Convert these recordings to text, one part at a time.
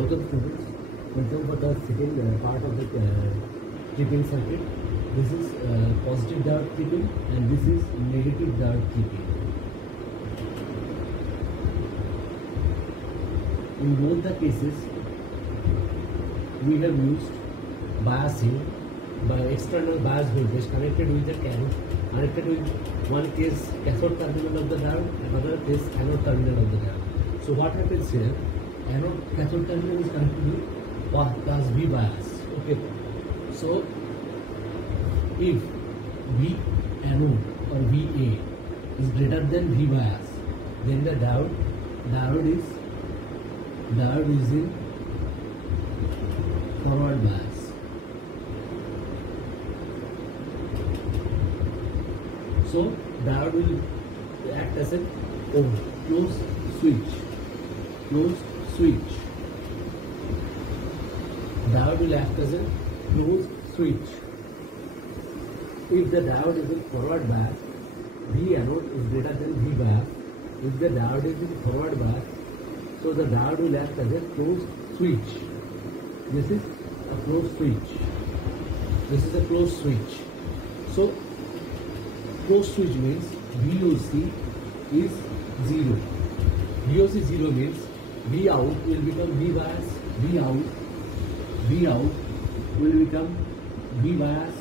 Welcome students. Welcome for the second part of the tripping circuit. This is positive diode tripping and this is negative diode tripping. In both the cases, we have used biasing by external bias voltage connected with the cathode, connected with one case cathode terminal of the diode, another case anode terminal of the diode. So what happens here? Anode cathode terminal is connected with plus V bias. Okay. So if V anode or VA is greater than V bias, then the diode is in forward bias. So diode will act as a closed switch. Diode will act as a closed switch. If the diode is in forward bias, V anode is greater than V bias. If the diode is in forward bias, so the diode will act as a closed switch. This is a closed switch. This is a closed switch. So closed switch means VOC is 0. VOC 0 means V out will become V bias. V out will become V bias.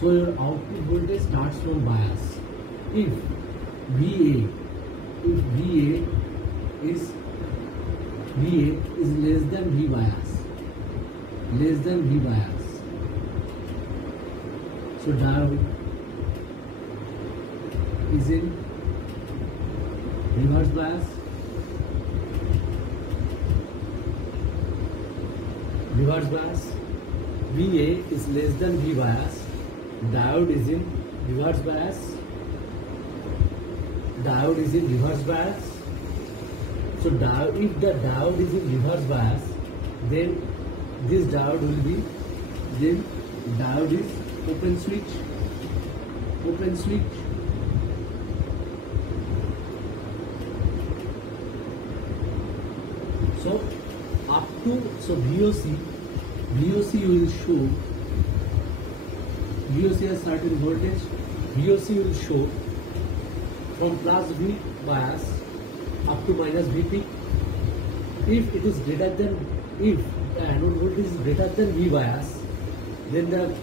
So your output voltage starts from bias. If VA is less than V bias, so diode is in reverse bias. VA is less than V bias, diode is in reverse bias. So if the diode is in reverse bias, then this diode will be, then diode is open switch. So up to, so VOC will show, VOC has certain voltage, VOC will show from plus V bias up to minus VP. If it is greater than, if the anode voltage is greater than V bias, then the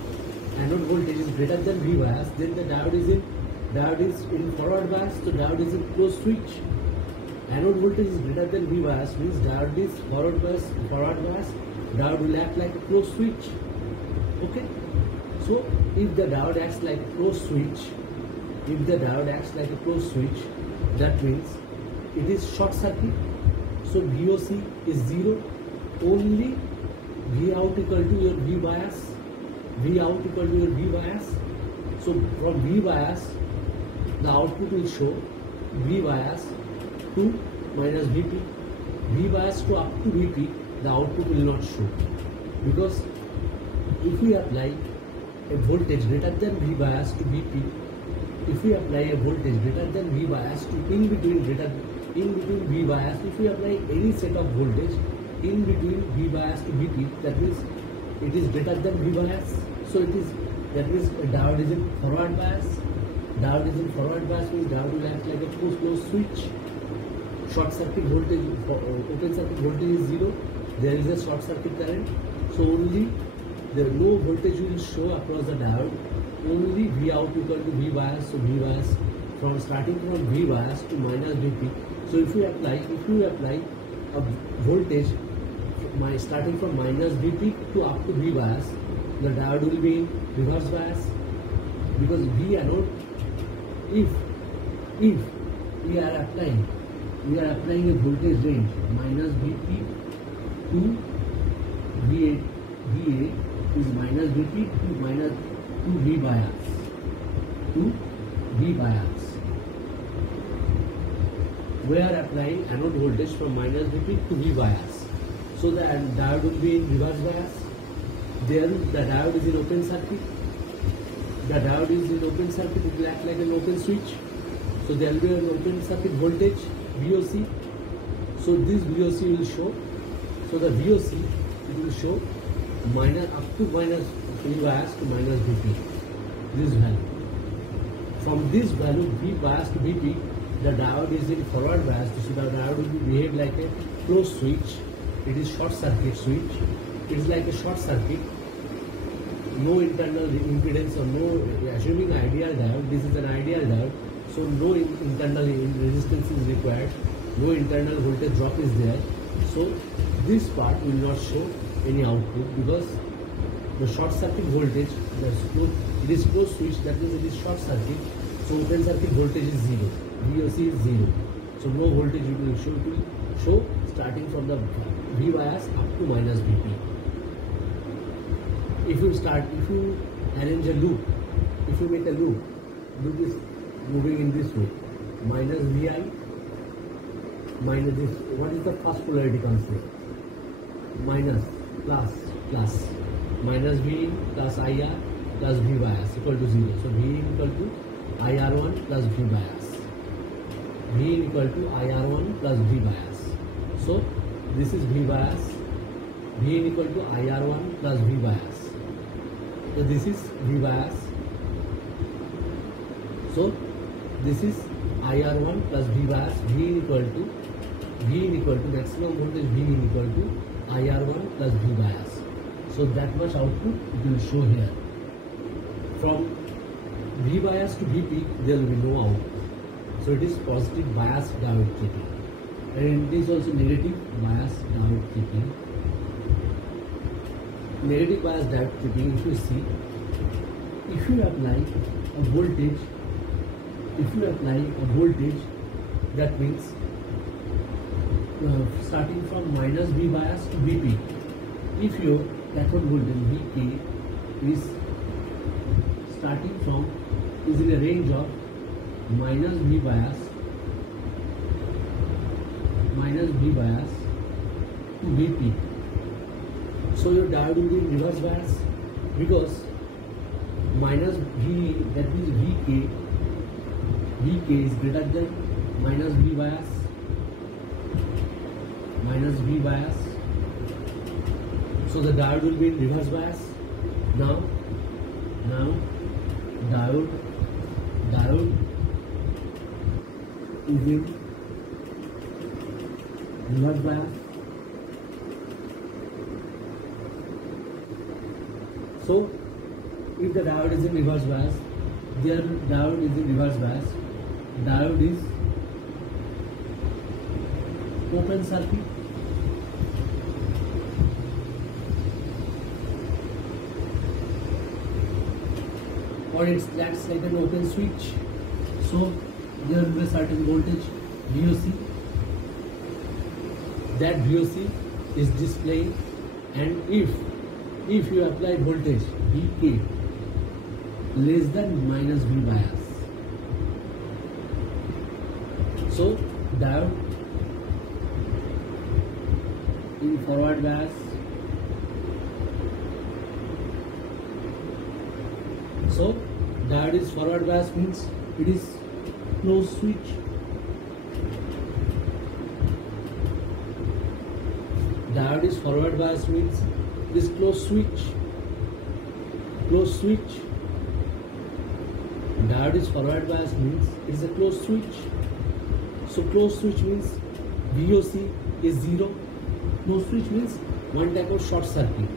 anode voltage is greater than V bias, then the diode is in forward bias, so diode is in closed switch. Anode voltage is greater than V bias means diode is forward bias, diode will act like a closed switch. Okay. So if the diode acts like a closed switch, that means it is short circuit. So VOC is 0. Only V out equal to your V bias. So from V bias, the output will show V bias to minus VP. V bias to up to VP, the output will not show. Because if we apply a voltage greater than V bias to VP, if we apply a voltage greater than V bias to in between V bias, if we apply any set of voltage in between V bias to VP, that means it is greater than V bias. So it is, that means diode is in forward bias. Means diode will act like a closed switch. Short circuit voltage, open circuit voltage is 0. There is a short circuit current. So only no voltage will show across the diode. Only V out equal to V bias. So V bias from starting from V bias to minus VP. So if you apply a voltage starting from minus VP to up to V bias, the diode will be in reverse bias. Because V anode, if we are applying a voltage range minus VP to VA is minus VP to V bias. We are applying anode voltage from minus VP to V bias. So the diode will be in reverse bias. Then the diode is in open circuit. It will act like an open switch. So there will be an open circuit voltage VOC. So this VOC will show So the VOC, it will show minus up to minus V bias to minus VP, this value. From this value V bias to VP, the diode is in forward bias, so the diode will behave like a closed switch. It is short circuit switch. It is like a short circuit. No internal impedance or no, assuming ideal diode, this is an ideal diode, so no internal resistance is required, no internal voltage drop is there. So this part will not show any output because the short circuit voltage, it is closed switch, that means it is short circuit, so open circuit voltage is 0, VOC is 0, so no voltage will show starting from the V bias up to minus VP. If you arrange a loop, if you make a loop is moving in this way, minus VI, minus this, what is the first polarity concept? Minus, plus, minus V plus IR plus V bias equal to 0. So V equal to IR1 plus V bias. V equal to IR1 plus V bias. So this is V bias, V equal to IR1 plus V bias. So this is V bias. So this is IR1 plus V bias. V equal to maximum voltage V equal to IR1 plus V bias. So that much output it will show here. From V bias to VP there will be no output. So it is positive bias diode tripping, and it is also negative bias diode tripping. Negative bias diode tripping, if you see, if you apply a voltage, that means starting from minus V bias to VP, if your cathode voltage Vk is starting from, is in a range of minus V bias to VP, so your diode will be in reverse bias, because minus V, that means Vk is greater than minus V bias, so the diode will be in reverse bias. Now diode is in reverse bias. So if the diode is in reverse bias, diode is in reverse bias, diode is open circuit, or that's like an open switch. So there will be a certain voltage VOC, that VOC is displaying, and if you apply voltage Vk less than minus V bias, so diode in forward bias, so diode is forward bias means it is closed switch. Diode is forward bias means this closed switch. Diode is forward bias means it is a closed switch. So closed switch means VOC is 0. Closed switch means one type of short circuit,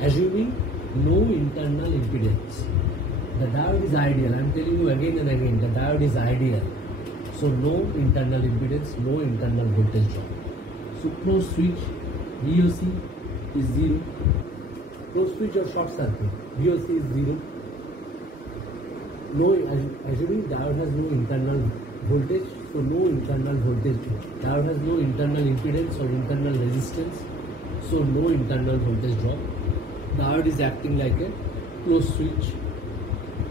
assuming no internal impedance. The diode is ideal. I am telling you again and again, the diode is ideal. So no internal impedance, no internal voltage drop. So closed switch, VOC is 0. Closed switch or short circuit, VOC is 0. No, assuming diode has no internal voltage, so no internal voltage. Diode has no internal impedance or internal resistance, so no internal voltage drop. Diode is acting like a closed switch,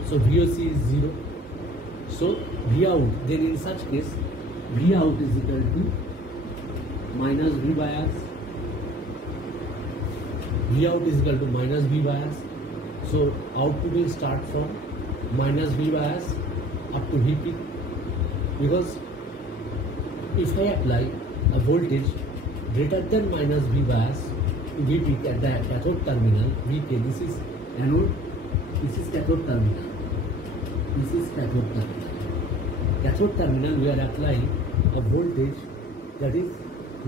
so VOC is 0. So Vout, then in such case, Vout is equal to minus V bias. Vout is equal to minus V bias. So output will start from minus V bias up to Vp, because if I apply a voltage greater than minus V bias to Vp at the cathode terminal. Vk, this is anode, this is cathode terminal. This is cathode terminal. Cathode terminal, we are applying a voltage that is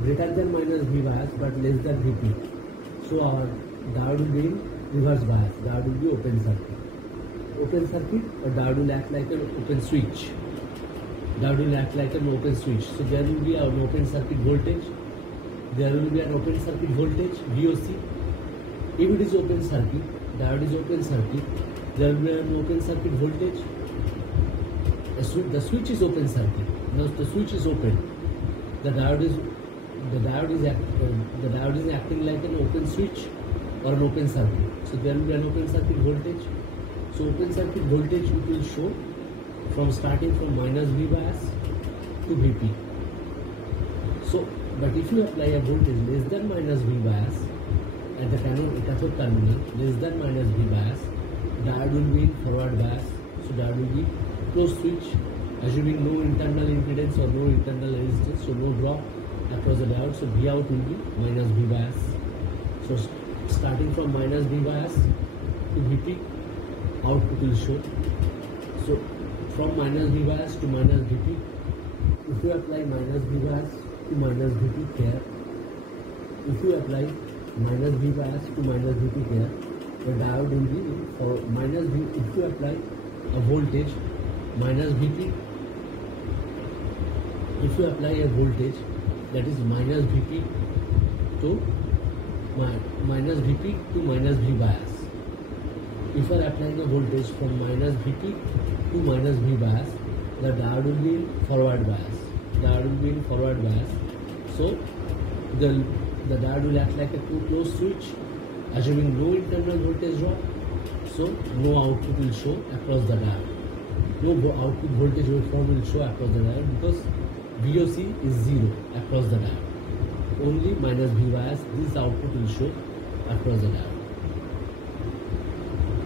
greater than minus V bias but less than Vp. So our diode will be in reverse bias. Diode will be open circuit. Open circuit, or diode will act like an open switch. Diode will act like an open switch. So there will be an open circuit voltage. There will be an open circuit voltage, VOC. If it is open circuit, diode is open circuit, there will be an open circuit voltage. The switch is open circuit. Now the switch is open. The diode is acting like an open switch or an open circuit. So there will be an open circuit voltage. So open circuit voltage it will show from starting from minus V bias to Vp. So, but if you apply a voltage less than minus V bias at the cathode terminal, less than minus V bias, diode will be in forward bias. So diode will be closed switch, assuming no internal impedance or no internal resistance, so no drop across the diode. So V out will be minus V bias. So starting from minus V bias to Vp, output will show. So from minus V bias to minus Vp, if you apply minus V bias to minus Vp here, if you apply minus V bias to minus Vp here, the diode will be for minus V. If you apply a voltage minus Vp, if you apply a voltage that is minus Vp to minus Vp to minus V bias, if you are applying a voltage from minus Vp to minus V bias, the diode will be in forward bias. Diode will be in forward bias. So the diode will act like a closed switch, assuming no internal voltage drop. So no output will show across the diode. No output voltage waveform will show across the diode because VOC is 0 across the diode. Only minus V bias, this output will show across the diode.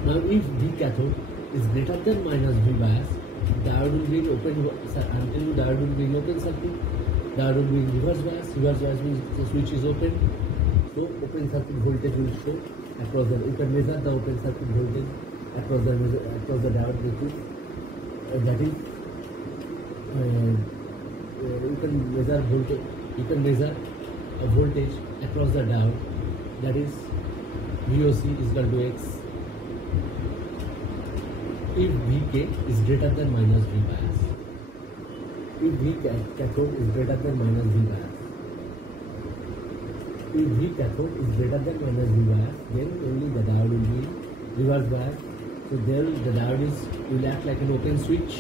Now if V cathode is greater than minus V bias, diode will be in open, until diode will be in open circuit, diode will be in reverse bias. Reverse bias means the switch is open, so open circuit voltage will show across the. You can measure the open circuit voltage across the diode, which is that is you can measure voltage. You can measure a voltage across the diode, that is VOC is equal to X. If Vk is greater than minus V bias, if V cathode is greater than minus V bias, if V cathode is greater than minus V bias, then only the diode will be reverse bias. So there the diode will act like an open switch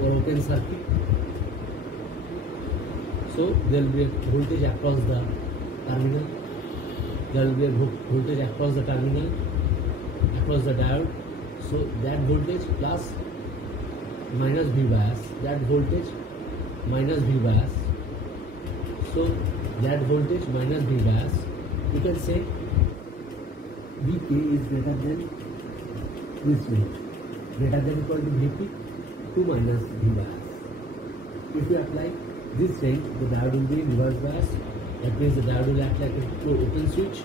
or open circuit. So there will be a voltage across the terminal. There will be a voltage across the terminal, across the diode. So that voltage plus minus V bias, that voltage minus V bias. So that voltage minus V bias, you can say Vk is greater than this range, greater than equal to Vp to minus V bias. If you apply this range, the diode will be in reverse bias. That means the diode will act like an open switch.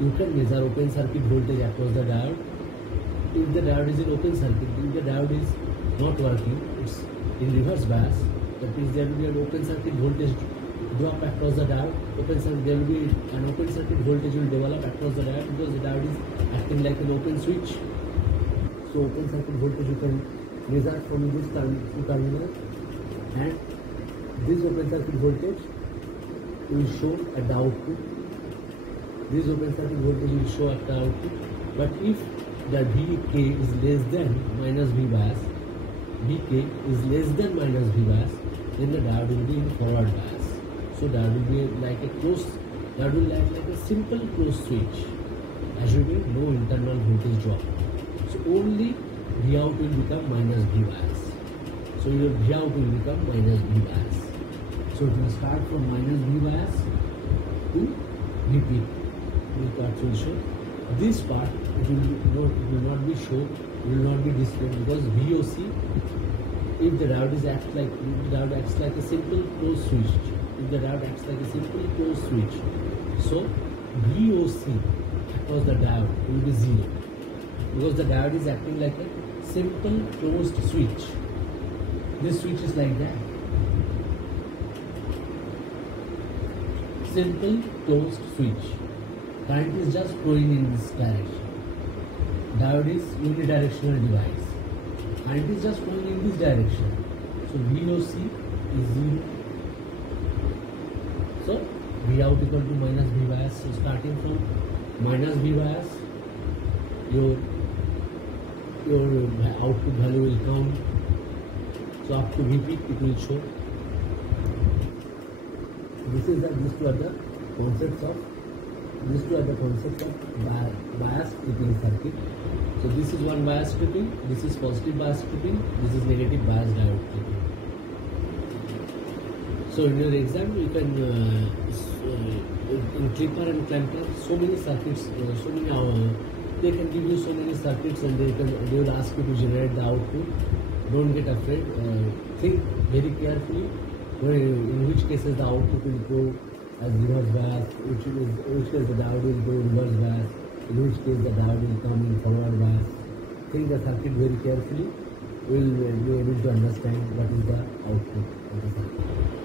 You can measure open circuit voltage across the diode. If the diode is in open circuit, if the diode is not working, it's in reverse bias. That means there will be an open circuit voltage drop across the diode. There will be an open circuit voltage will develop across the diode because the diode is acting like an open switch. So open circuit voltage you can measure from this two terminals, and this open circuit voltage will show at the output. This open circuit voltage will show at the output. But if the Vk is less than minus V bias, Vk is less than minus V bias, then the diode will be in forward bias. So diode will be like a closed, diode will act like a simple closed switch, assuming no internal voltage drop. So only V out will become minus V bias. So your V out will become minus V bias. So it will start from minus V bias to Vp. This part will show. This part it will not be shown, will not be displayed because VOC, if the diode acts like a simple closed switch, if the diode acts like a simple closed switch. So VOC across the diode will be 0 because the diode is acting like a simple closed switch. This switch is like that. Simple closed switch. Current is just flowing in this direction. Diode is unidirectional device. Current is just flowing in this direction. So VOC is 0. So Vout equal to minus V bias. So starting from minus V bias, your output value will come. So up to V peak it will show. These two are the concepts of bias clipping circuit. So this is one bias clipping, this is positive bias clipping, this is negative bias diode clipping. So in your exam you can in clipper and clamper so many circuits, they can give you so many circuits and they will ask you to generate the output. Don't get afraid. Think very carefully in which cases the output will go as reverse bias, which case the diode will go reverse bias, in which case the diode will come in forward bias. Think the circuit very carefully. We will be able to understand what is the output of the circuit.